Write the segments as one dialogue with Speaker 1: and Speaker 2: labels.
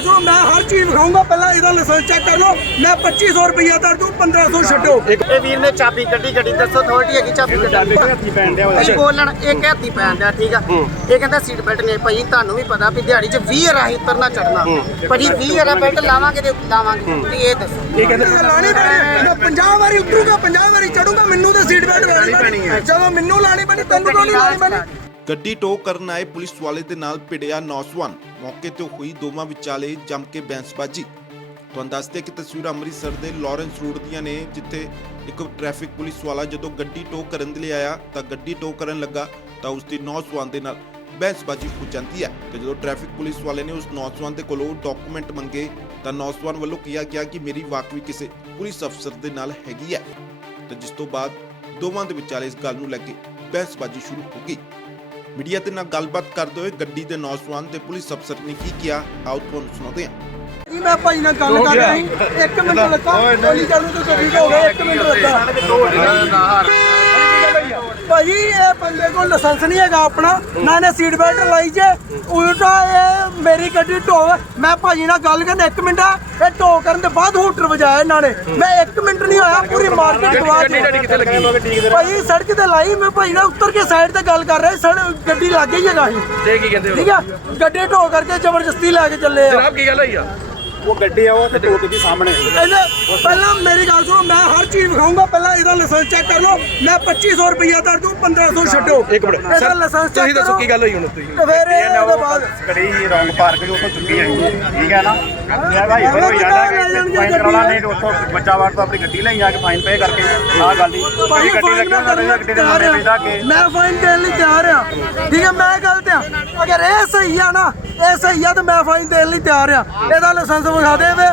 Speaker 1: ਗੱਲ ਸੁਣੋ ਮੈਂ ਹਰ ਚੀਜ਼ ਵਿਖਾਊਂਗਾ। ਪਹਿਲਾਂ ਇਹਦਾ ਲਾਇਸੈਂਸ ਚੈੱਕ ਕਰ ਲਓ। ਮੈਂ 2500 ਰੁਪਈਆ ਦਰ ਦੂੰ 1500 ਛੱਡੋ।
Speaker 2: ਇਹ ਵੀਰ ਨੇ ਚਾਬੀ ਕੱਢੀ ਗੱਡੀ ਦੱਸੋ ਅਥਾਰਟੀ ਹੈਗੀ ਚਾਬੀ ਕੱਢਣ
Speaker 3: ਹੱਥੀ ਪੈਣ ਡਿਆ
Speaker 2: ਅਸੀਂ ਬੋਲਣ ਇੱਕ ਹੱਥੀ ਪੈਣ ਦਿਆ ਠੀਕ ਆ? ਇਹ ਕਹਿੰਦਾ ਸੀਟ ਬੈਲਟ ਨਹੀਂ ਭਾਈ ਤੁਹਾਨੂੰ ਵੀ ਪਤਾ ਵੀ ਦਿਹਾੜੀ 'ਚ 20 ਰਾਹੀਂ ਉਤਰਨਾ ਚੜਨਾ ਭਾਜੀ 20 ਰਾ ਬੈਲਟ ਲਾਵਾਂਗੇ ਤੇ ਲਾਵਾਂਗੇ। ਤੁਸੀਂ ਇਹ ਦੱਸੋ।
Speaker 1: ਇਹ ਕਹਿੰਦੇ ਲਾਣੀ ਪੈਣੀ ਮੈਂ 50 ਵਾਰੀ ਉਤਰੂਗਾ 50 ਵਾਰੀ ਚੜੂਗਾ ਮੈਨੂੰ ਤੇ ਸੀਟ ਬੈਲਟ ਲਾਣੀ ਪੈਣੀ ਹੈ ਚਲੋ ਮੈਨੂੰ ਲਾਣੀ ਪੈਣੀ ਤੈਨੂੰ ਕਿਉਂ ਨਹੀਂ ਲਾਣੀ ਪੈਣੀ?
Speaker 4: ਗੱਡੀ ਟੋ ਕਰਨ ਆਏ ਪੁਲਿਸ ਵਾਲੇ ਦੇ ਨਾਲ ਭਿੜਿਆ ਨੌਜਵਾਨ। ਮੌਕੇ ਤੇ ਹੋਈ ਦੋਵਾਂ ਵਿਚਾਲੇ ਜੰਮ ਕੇ ਬੈਂਸਬਾਜੀ ਤੁਹਾਨੂੰ ਦੱਸਦੇ ਕਿ ਤਸਵੀਰਾਂ ਅੰਮ੍ਰਿਤਸਰ ਦੇ ਲਾਰੈਂਸ ਰੋਡ ਦੀਆਂ ਨੇ, ਜਿੱਥੇ ਇੱਕ ਟ੍ਰੈਫਿਕ ਪੁਲਿਸ ਵਾਲਾ ਜਦੋਂ ਗੱਡੀ ਟੋ ਕਰਨ ਦੇ ਲਈ ਆਇਆ, ਤਾਂ ਗੱਡੀ ਟੋ ਕਰਨ ਲੱਗਾ, ਤਾਂ ਉਸ ਦੀ ਨੌਜਵਾਨ ਦੇ ਨਾਲ ਬਹਿਸਬਾਜ਼ੀ ਹੋ ਜਾਂਦੀ ਹੈ। ਤੇ ਜਦੋਂ ਟ੍ਰੈਫਿਕ ਪੁਲਿਸ ਵਾਲੇ ਨੇ ਉਸ ਨੌਜਵਾਨ ਦੇ ਕੋਲੋਂ ਡਾਕੂਮੈਂਟ ਮੰਗੇ, ਤਾਂ ਨੌਜਵਾਨ ਵੱਲੋਂ ਕਿਹਾ ਗਿਆ ਕਿ ਮੇਰੀ ਵਾਕਵੀ ਕਿਸੇ ਪੁਲਿਸ ਅਫਸਰ ਦੇ ਨਾਲ ਹੈਗੀ ਹੈ। ਤੇ ਜਿਸ ਤੋਂ ਬਾਅਦ ਦੋਵਾਂ ਦੇ ਵਿਚਾਲੇ ਇਸ ਗੱਲ ਨੂੰ ਲੈ ਕੇ ਬਹਿਸਬਾਜ਼ੀ ਸ਼ੁਰੂ ਹੋ ਗਈ। ਮੀਡੀਆ ਦੇ ਨਾਲ ਗੱਲਬਾਤ ਕਰਦੇ ਹੋਏ ਗੱਡੀ ਦੇ ਨੌਜਵਾਨ ਤੇ ਪੁਲਿਸ ਅਫਸਰ ਨੇ ਕੀ ਕਿਹਾ? ਆਓ ਤੁਹਾਨੂੰ ਸੁਣਾਉਂਦੇ ਹਾਂ।
Speaker 1: ਇਹ ਮੈਂ ਭਾਈ ਨਾਲ ਗੱਲ ਕਰ ਰਿਹਾ ਸੀ? ਇੱਕ ਮਿੰਟ ਲੱਗਾ ਗੋਲੀ ਚਾਲੂ ਤੋਂ ਗੱਡੀ ਹੋ ਗਿਆ ਇੱਕ ਮਿੰਟ ਲੱਗਾ ਭਾਜੀ ਇਹ ਬੰਦੇ ਕੋਲ ਲਾਇਸੈਂਸ ਨਹੀਂ ਹੈਗਾ ਆਪਣਾ। ਨਾ ਇਹਨੇ ਸੀਟ ਬੈਲਟ ਲਾਈ ਜੇ। ਉਲਟਾ ਇਹ ਮੇਰੀ ਗੱਡੀ ਢੋ ਮੈਂ ਭਾਜੀ ਨਾਲ ਗੱਲ ਕਰਨ ਇੱਕ ਮਿੰਟ। ਆ ਇਹ ਢੋ ਕਰਨ ਦੇ ਬਾਅਦ ਹੂਟਰ ਵਜਾਇਆ ਇਹਨਾਂ ਨੇ। ਮੈਂ ਇੱਕ ਮਿੰਟ ਨਹੀਂ ਹੋਇਆ ਪੂਰੀ ਮਾਰਕੀਟ ਗਵਾ ਦਿੱਤੀ ਭਾਈ ਸੜਕ ਤੇ ਲਾਈ ਮੈਂ ਭਾਈ ਨਾਲ ਉੱਤਰ ਕੇ ਸਾਈਡ ਤੇ ਗੱਲ ਕਰ ਰਿਹਾ ਸੜਕ ਗੱਡੀ ਲੱਗ ਗਈ ਹੈਗਾ ਸੀ
Speaker 5: ਤੇ ਕੀ ਕਹਿੰਦੇ ਹੋ?
Speaker 1: ਠੀਕ ਆ? ਗੱਡੀ ਢੋ ਕਰਕੇ ਜ਼ਬਰਦਸਤੀ ਲੈ ਕੇ ਚੱਲੇ ਆ।
Speaker 5: ਜਨਾਬ ਕੀ ਗੱਲ ਹੋਈ ਆ?
Speaker 3: ਉਹ ਗੱਡੀ ਆ ਉਹ ਤੇ ਟੋਕ ਦੀ ਸਾਹਮਣੇ।
Speaker 1: ਇਹਨੇ ਪਹਿਲਾਂ ਮੇਰੀ ਗੱਲ ਸੁਣੋ ਮੈਂ ਹਰ ਚੀਜ਼ ਵਿਖਾਊਂਗਾ ਪਹਿਲਾਂ ਇਹਦਾ ਲਾਇਸੈਂਸ ਚੈੱਕ ਕਰ ਲਓ। ਮੈਂ 2500 ਰੁਪਈਆ ਦਰ ਦੂੰ 1500 ਛੱਡੋ।
Speaker 5: ਇੱਕ ਮਿੰਟ।
Speaker 1: ਇਹਦਾ ਲਾਇਸੈਂਸ
Speaker 5: ਤੁਸੀਂ ਦੱਸੋ ਕੀ ਗੱਲ ਹੋਈ ਹੁਣ ਤੁਸੀਂ?
Speaker 1: ਤੇ ਫਿਰ ਇਹ ਉਹਦੇ ਬਾਅਦ
Speaker 3: ਗੱਡੀ ਰੌਂਗ ਪਾਰਕ ਜੋ ਉੱਥੋਂ ਚੁੱਕੀ ਆਈ ਠੀਕ ਹੈ ਨਾ? ਯਾਰ ਭਾਈ ਫਿਰ ਹੋਈ ਜਾਂਦਾ ਕਿ ਫਾਈਨ ਕਰਾਉਣਾ ਨਹੀਂ ਤੇ ਉੱਥੋਂ ਬੱਚਾ ਵਾਰ ਤੋਂ ਆਪਣੀ ਗੱਡੀ ਲਈ ਆ ਕੇ ਫਾਈਨ ਪੇ ਕਰਕੇ ਆਹ ਗੱਲ ਦੀ
Speaker 1: ਭਾਈ
Speaker 3: ਗੱਡੀ
Speaker 1: ਫਾਈਨ
Speaker 3: ਲੱਗਣਾ
Speaker 1: ਮੈਂ
Speaker 3: ਨਾ ਗੱਡੀ ਦੇ
Speaker 1: ਤਿਆਰ ਆ।
Speaker 3: ਕਿ।
Speaker 1: ਮੈਂ ਫਾਈਨ ਦੇਣ ਲਈ ਤਿਆਰ ਆ। ਠੀਕ ਹੈ ਮੈਂ ਗਲਤ ਆ। ਅਗਰ ਇਹ ਸਹੀ ਆ ਨਾ ਇਹ ਸਹੀ ਆ ਤਾਂ ਮੈਂ ਫਾਈਨ ਦੇਣ ਲਈ ਤਿਆਰ ਆ। ਇਹਦਾ ਲਾਇਸੈਂਸ ਵਿਖਾ ਦੇ ਵੇ।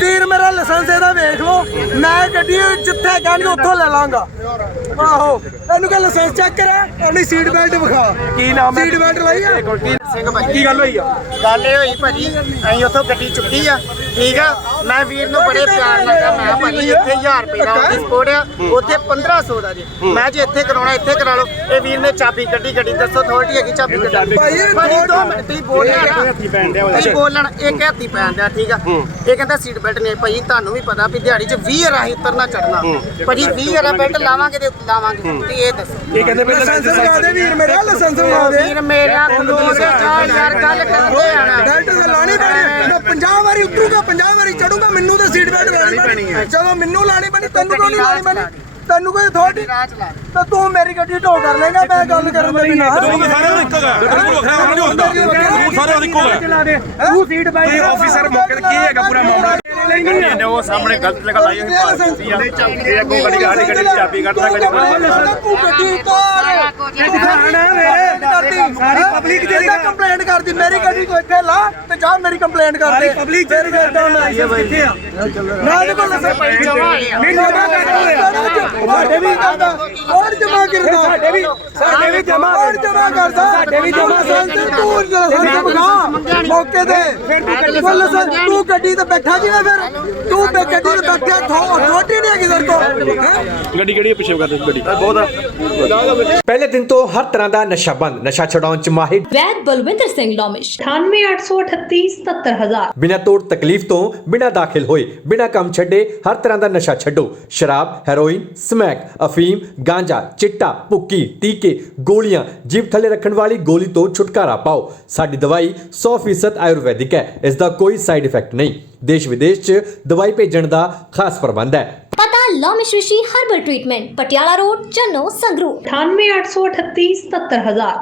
Speaker 1: ਵੀਰ ਮੇਰਾ ਲਾਇਸੈਂਸ ਇਹਦਾ ਵੇਖ ਲਓ। ਮੈਂ ਗੱਡੀ ਜਿੱਥੇ ਕਹਿਣਗੇ ਉੱਥੋਂ ਲੈ ਲਾਂਗਾ। ਆਹੋ ਇਹਨੂੰ ਕਹ ਲਾਇਸੈਂਸ ਚੈੱਕ ਕਰਾ ਆਪਣੀ ਸੀਟ ਬੈਲਟ ਵਿਖਾ।
Speaker 5: ਕੀ ਨਾਮ ਹੈ?
Speaker 1: ਸੀਟ ਬੈਲਟ ਲਾਈ ਆ।
Speaker 2: ਸਿੰਘ ਭਾਜੀ
Speaker 5: ਕੀ ਗੱਲ ਹੋਈ ਆ?
Speaker 2: ਗੱਲ ਇਹ ਹੋਈ ਭਾਜੀ ਅਸੀਂ ਉੱਥੋਂ ਗੱਡੀ ਚੁੱਕੀ ਆ। ਠੀਕ ਆ? ਮੈਂ ਵੀਰ ਨੂੰ ਬੜੇ ਪਿਆਰ ਨਾਲ ਕਿਹਾ ਮੈਂ ਭਾਜੀ ਇੱਥੇ 1000 ਰੁਪਏ ਦਾ ਉਹਦੀ ਸਪੋਰਟ ਆ ਉੱਥੇ 1500 ਦਾ ਜੀ। ਮੈਂ ਜੇ ਇੱਥੇ ਕਰਾਉਣਾ ਇੱਥੇ ਕਰਾ ਲਓ। ਇਹ ਵੀਰ ਨੇ ਚਾਬੀ ਕੱਢੀ ਗੱਡੀ ਦੱਸੋ ਅਥਾਰਟੀ ਹੈਗੀ ਚਾਬੀ ਕੱਢਣ ਭਾਜੀ
Speaker 1: ਕੋਡ-
Speaker 2: ਦੋ ਮਿੰਟ ਤੁਸੀਂ
Speaker 3: ਪੈਣ ਡਿਆ
Speaker 2: ਤੁਸੀਂ ਬੋਲਣ ਇੱਕ ਹੱਥੀ ਪੈਣ ਦਿਆ ਠੀਕ ਆ? ਇਹ ਕਹਿੰਦਾ ਸੀਟ ਬੈਲਟ ਨਹੀਂ ਭਾਈ ਤੁਹਾਨੂੰ ਵੀ ਪਤਾ ਵੀ ਦਿਹਾੜੀ 'ਚ 20 ਰਾਹੀਂ ਉਤਰਨਾ ਚੜਨਾ ਭਾਜੀ 20 ਰਾ ਬੈਲਟ ਲਾਵਾਂਗੇ ਤੇ ਲਾਵਾਂਗੇ। ਤੁਸੀਂ ਇਹ ਦੱਸੋ।
Speaker 5: ਇਹ ਕਹਿੰਦੇ ਪਹਿਲਾਂ
Speaker 1: ਲਾਇਸੈਂਸ ਵਿਖਾ ਦੇ ਵੀਰ ਮੇਰਾ ਲਾਇਸੈਂਸ ਵਿਖਾ ਦੇ।
Speaker 2: ਵੀਰ ਮੇਰਾ ਖਲੋਸ ਜਾ ਯਾਰ ਗੱਲ ਕਰਦੇ ਆਣਾ
Speaker 1: ਬੈਲਟ ਤਾਂ ਲਾਣੀ ਪੈਣੀ ਮੈਂ 50 ਉਤਰੂਗਾ 50 ਵਾਰੀ ਚੜੂਗਾ ਮੈਨੂੰ ਤੇ ਸੀਟ ਬੈਲਟ ਲਾਣੀ ਪੈਣੀ ਹੈ। ਚਲੋ ਮੈਨੂੰ ਲਾਣੀ ਪੈਣੀ ਤੈਨੂੰ ਕਿਉਂ ਨਹੀਂ ਲਾਣੀ ਪੈਣੀ? ਤੈਨੂੰ ਕੋਈ ਅਥਾਰਟੀ। ਤਾਂ ਤੂੰ ਮੇਰੀ ਗੱਡੀ ਢੋ ਕਰ ਲੇਗਾ ਮੈਂ ਗੱਲ ਕਰਨ ਦੇ ਬਿਨਾ
Speaker 5: ਸਾਰਿਆਂ ਨੂੰ ਇੱਕੋ ਹੈ? ਬਿਲਕੁਲ ਵੱਖਰਾ ਨਹੀਂ ਹੁੰਦਾ ਬਿਲਕੁਲ ਸਾਰਿਆਂ ਨੂੰ ਇੱਕੋ ਹੈ?
Speaker 1: ਤੂੰ ਸੀਟ ਬੈਲਟ
Speaker 5: ਤੁਸੀਂ ਆਫੀਸਰ ਮੌਕੇ ਤੇ ਕੀ ਹੈਗਾ? ਪੂਰਾ ਮਾਮਲਾ
Speaker 3: ਗੱਡੀ ਨੇ ਉਹ ਸਾਹਮਣੇ ਗਲਤ ਜਗ੍ਹਾ ਲਾਈ ਹੋਈ ਕੀਤੀ ਆ। ਇਹ ਅੱਗੋਂ ਗੱਡੀ ਗੱਡੀ ਚਾਬੀ ਕੱਢਦਾ ਗੱਡੀ
Speaker 1: ਤੂੰ ਗੱਡੀ ਉਤਾਰ ਤੂੰ ਖਾਣਾ ਵੇ ਸਾਰੀ ਪਬਲਿਕ ਦੇ ਕੰਪਲੇਂਟ ਕਰਦੀ ਮੇਰੀ ਗੱਡੀ ਤੋਂ ਇੱਥੇ ਲਾ ਤੇ ਜਾ ਮੇਰੀ ਕੰਪਲੇਂਟ ਕਰ ਦੇ। ਪਬਲਿਕ ਤੇਰੀ ਤਾਂ ਮੈਂ ਕਿੱਥੇ ਆ ਨਾ ਇਹਦੇ ਕੋਲ ਲਾਇਸੈਂਸ
Speaker 2: ਭਾਈ ਜਮਾ
Speaker 1: ਨਹੀਂ ਜਮਾ ਕਰਦਾ ਸਾਡੇ ਵੀ ਕਰਦਾ ਹੋਰ ਜਮਾ ਕਰਦਾ ਸਾਡੇ ਵੀ ਵੀ ਜਮਾ ਹੋਰ ਜਮਾ ਕਰਦਾ। ਸਾਡੇ ਵੀ ਜਮਾ ਸੰਤ ਤੂੰ ਲਾਇਸੈਂਸ ਬਗਾ ਮੌਕੇ ਤੇ। ਫਿਰ ਤੂੰ ਗੱਡੀ ਲਾਇਸੈਂਸ ਤੂੰ ਗੱਡੀ ਤੇ ਬੈਠਾ ਜਿਵੇਂ ਫਿਰ? ਤੂੰ ਬੇ ਗੱਡੀ ਤੇ ਬੈਠਿਆ ਥੋ ਰੋਟੀ ਨਹੀਂ ਹੈਗੀ ਤੇਰੇ ਕੋਲ?
Speaker 5: ਗੱਡੀ ਕਿਹੜੀ ਪਿੱਛੇ ਕਰਦੇ ਗੱਡੀ।
Speaker 6: ਪਹਿਲੇ ਦਿਨ ਤੋਂ ਹਰ ਤਰ੍ਹਾਂ ਦਾ ਨਸ਼ਾ ਬੰਦ। ਨਸ਼ਾ ਛਡਾਉਣ ਚ ਮਾਹਿਰ।
Speaker 7: ਵੈਦ ਬਲਵਿੰਦਰ ਸਿੰਘ ਲੋਮਿਸ਼।
Speaker 8: 9883 77000
Speaker 6: ਬਿਨਾਂ ਤੋੜ ਤਕਲੀਫ ਤੋਂ ਬਿਨਾਂ ਦਾਖਲ ਹੋਏ ਬਿਨਾਂ ਕੰਮ ਛੱਡੇ ਹਰ ਤਰ੍ਹਾਂ ਦਾ ਨਸ਼ਾ ਛੱਡੋ। ਸ਼ਰਾਬ ਹੈਰੋਇਨ ਸਮੈਕ ਅਫੀਮ ਗਾਂਜਾ ਚਿੱਟਾ ਭੁੱਕੀ ਟੀਕੇ ਗੋਲੀਆਂ ਜੀਭ ਥੱਲੇ ਰੱਖਣ ਵਾਲੀ ਗੋਲੀ ਤੋਂ ਛੁਟਕਾਰਾ ਪਾਓ। ਸਾਡੀ ਦਵਾਈ 100% ਆਯੁਰਵੈਦਿਕ ਹੈ। ਇਸ ਦਾ ਕੋਈ ਸਾਈਡ ਇਫੈਕਟ ਨਹੀਂ। ਦੇਸ਼ ਵਿਦੇਸ਼ 'ਚ ਦਵਾਈ ਭੇਜਣ ਦਾ ਖਾਸ ਪ੍ਰਬੰਧ ਹੈ।
Speaker 7: ਪਤਾ Lomish Rishi herbal treatment Patiala road Channo Sangrur.
Speaker 8: 9883 77000